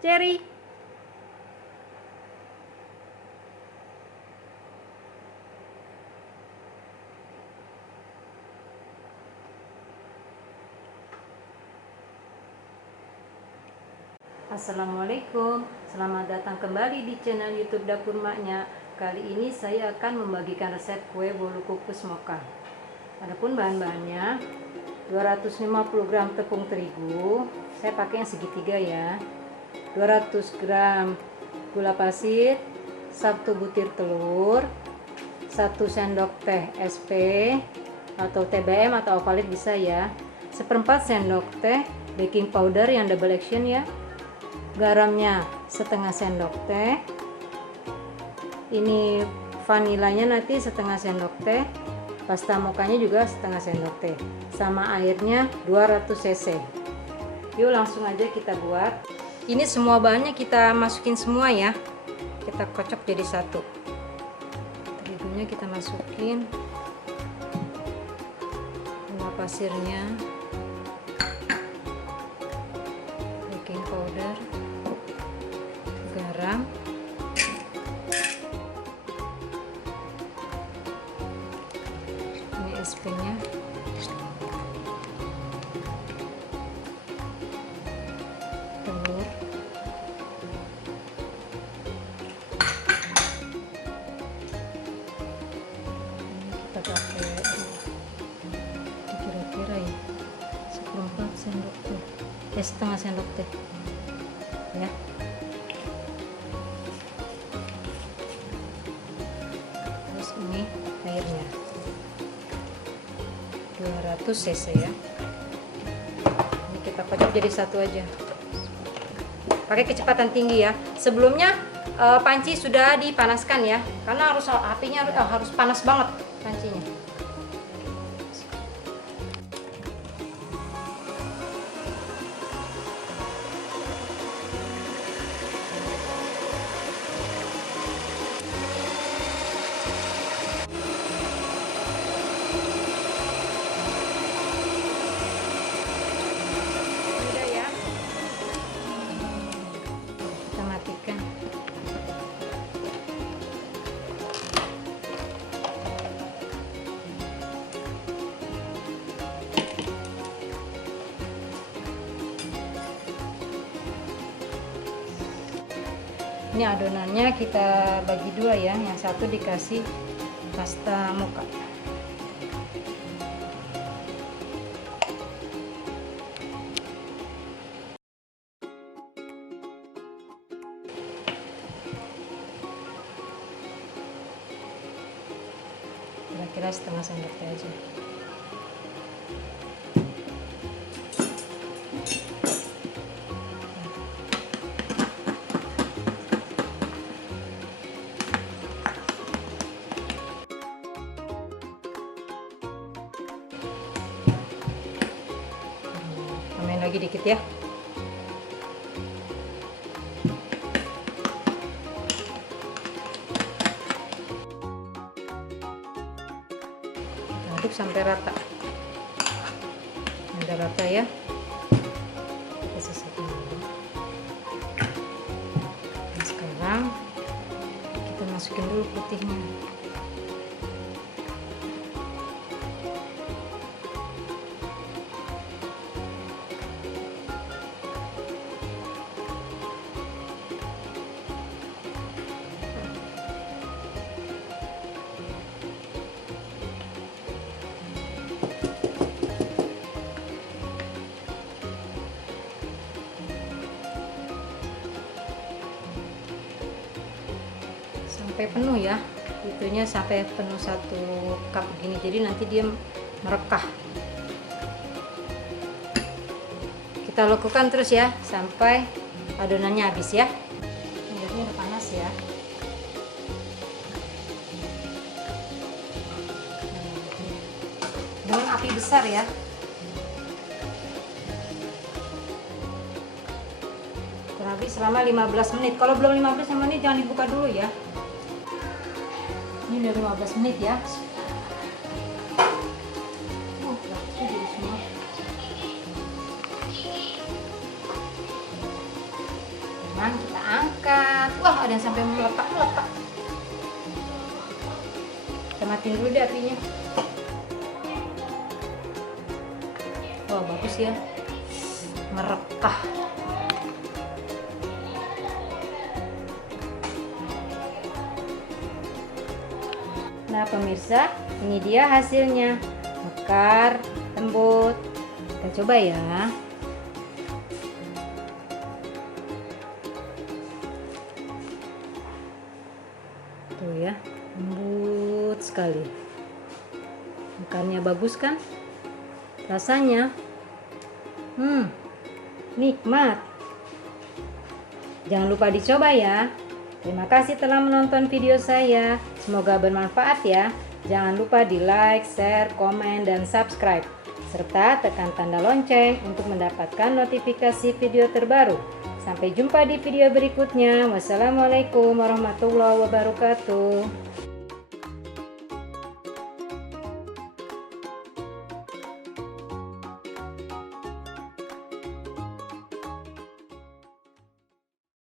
Cherry. Assalamualaikum, selamat datang kembali di channel YouTube Dapur Maknya. Kali ini saya akan membagikan resep kue bolu kukus mocha. Adapun bahan-bahannya 250 gram tepung terigu, saya pakai yang segitiga ya. 200 gram gula pasir, 1 butir telur, 1 sendok teh SP atau TBM atau Ovaltine bisa ya. 1/4 sendok teh baking powder yang double action ya. Garamnya setengah sendok teh. Ini vanilanya nanti setengah sendok teh. Pasta mochanya juga setengah sendok teh. Sama airnya 200 cc. Yuk langsung aja kita buat. Ini semua bahannya kita masukin semua ya. Kita kocok jadi satu. Terigunya kita masukin. Gula pasirnya. Baking powder. Garam, ini SP-nya, telur, ini kita pakai kira-kira ya 1/4 sendok teh, setengah sendok teh ya. Ini airnya 200 cc ya. Ini kita kocok jadi satu aja. Pakai kecepatan tinggi ya. Sebelumnya panci sudah dipanaskan ya. Karena harus apinya harus panas banget pancinya. Ini adonannya kita bagi dua ya, yang satu dikasih pasta mocha. Kira-kira setengah sendok teh aja. Tambahin lagi dikit ya. Aduk sampai rata. Udah rata ya. Kita sisihkan dulu. Nah, sekarang kita masukin dulu putihnya. Sampai penuh ya, itunya sampai penuh 1 cup begini, jadi nanti dia merekah. Kita lakukan terus ya sampai adonannya habis ya. Minyak udah panas ya. Dengan api besar ya. Kurang lebih selama 15 menit. Kalau belum 15 menit jangan dibuka dulu ya. Ini udah 15 menit ya. Jadi semua. teman-teman, kita angkat. Wah, ada yang sampai meletak-meletak. Kita matiin dulu deh apinya. Wah, bagus ya, merekah. Nah pemirsa, ini dia hasilnya, mekar, lembut. Kita coba ya. Tuh ya, lembut sekali. Mekarnya bagus kan? Rasanya nikmat. Jangan lupa dicoba ya. Terima kasih telah menonton video saya. Semoga bermanfaat ya. Jangan lupa di like, share, komen, dan subscribe. Serta tekan tanda lonceng untuk mendapatkan notifikasi video terbaru. Sampai jumpa di video berikutnya. Wassalamualaikum warahmatullahi wabarakatuh.